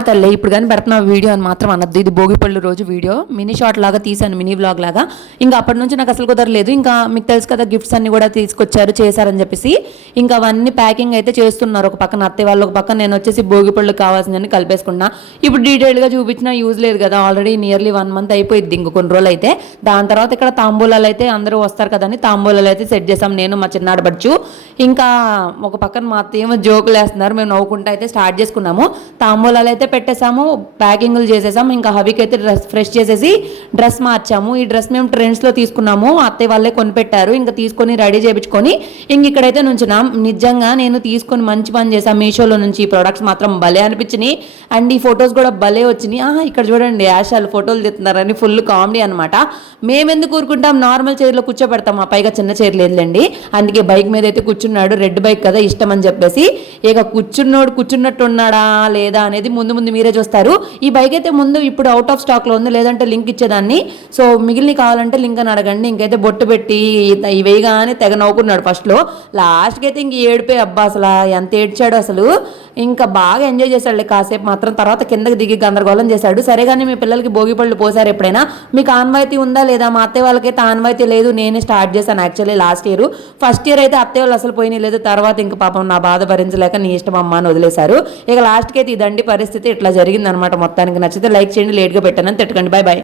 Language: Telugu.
తల్లే ఇప్పుడు కానీ పెడుతున్న వీడియో అని మాత్రం అనద్దు. ఇది భోగిపళ్ళు రోజు వీడియో మినీ షార్ట్ లాగా తీసాను, మినీ వ్లాగ్ లాగా. ఇంకా అప్పటి నుంచి నాకు అసలు కుదరలేదు. ఇంకా మీకు తెలుసు కదా, గిఫ్ట్స్ అన్ని కూడా తీసుకొచ్చారు, చేశారని చెప్పేసి ఇంకా అవన్నీ ప్యాకింగ్ అయితే చేస్తున్నారు. ఒక పక్కన అత్తయ్య వాళ్ళు, ఒక పక్కన నేను వచ్చేసి భోగిపళ్ళు కావాల్సిందని కలిపేసుకున్నా. ఇప్పుడు డీటెయిల్గా చూపించినా యూజ్ లేదు కదా, ఆల్రెడీ నియర్లీ 1 మంత్ అయిపోయింది. ఇంక కొన్ని రోజులు అయితే దాని తర్వాత ఇక్కడ తాంబూలాలు అయితే అందరూ వస్తారు కదా అని తాంబూలాలు అయితే సెట్ చేసాం, నేను మా చిన్నాడబడ్చు. ఇంకా ఒక పక్కన మా అత్తయ్య ఏమో జోకులు వేస్తున్నారు, మేము నవ్వుకుంటూ అయితే స్టార్ట్ చేసుకున్నాము. తాంబూలాలు అయితే పెట్టేసాము, ప్యాకింగ్లు చేసేసాము. ఇంకా హవికి అయితే డ్రెస్ ఫ్రెష్ చేసేసి డ్రెస్ మార్చాము. ఈ డ్రెస్ మేము ట్రెండ్స్లో తీసుకున్నాము, అత్తయ్య వాళ్ళే కొనిపెట్టారు. ఇంకా తీసుకొని రెడీ చేయించుకొని ఇంక ఇక్కడైతే నుంచున్నాం. నిజంగా నేను తీసుకొని మంచి పని చేశాను. మీషోలో నుంచి ఈ ప్రొడక్ట్స్ మాత్రం భలే అనిపించినాయి. అండ్ ఈ ఫొటోస్ కూడా భలే వచ్చినాయి. ఇక్కడ చూడండి, యాషాలు ఫోటోలు తీస్తున్నారని ఫుల్ కామెడీ అనమాట. మేమెందుకు ఊరుకుంటాం, నార్మల్ చైర్లో కూర్చోబెడతాం, ఆ పైగా చిన్న చైర్ లేదులేండి. అందుకే బైక్ మీద అయితే కూర్చున్నాడు, రెడ్ బైక్ కదా ఇష్టం అని చెప్పేసి. ఇక కూర్చున్నట్టు ఉన్నాడా లేదా అనేది ముందు మీరే చూస్తారు. ఈ బైక్ అయితే ముందు ఇప్పుడు అవుట్ ఆఫ్ స్టాక్లో ఉంది, లేదంటే లింక్ ఇచ్చేదాన్ని. సో మిగిలిన కావాలంటే లింక్ అని అడగండి. ఇంకైతే బొట్టు పెట్టి ఇవేగానే తెగ నవ్వుకున్నాడు ఫస్ట్లో. లాస్ట్కి అయితే ఇంక ఏడిపోయి అబ్బా అసలు ఎంత ఏడ్చాడు అసలు. ఇంకా బాగా ఎంజాయ్ చేశాడు కాసేపు మాత్రం. తర్వాత కిందకి దిగి గందరగోళం చేశాడు. సరే కానీ మీ పిల్లలకి భోగి పళ్ళు పోసారు ఎప్పుడైనా? మీకు ఆన్వాయితీ ఉందా లేదా? మా అత్తయ్య వాళ్ళకైతే ఆన్వాయితీ లేదు, నేనే స్టార్ట్ చేశాను actually last year. First year అయితే అత్తయ్య వాళ్ళు అసలు పోయినాయి లేదు. తర్వాత ఇంక పాపం నా బాధ భరించలేక నీ ఇష్టం అమ్మ అని వదిలేశారు. ఇక లాస్ట్కి అయితే ఇదండి పరిస్థితి, ఇట్లా జరిగిందనమాట. మొత్తానికి నచ్చితే లైక్ చేయండి, లేట్గా పెట్టానని తిట్టకండి. Bye bye.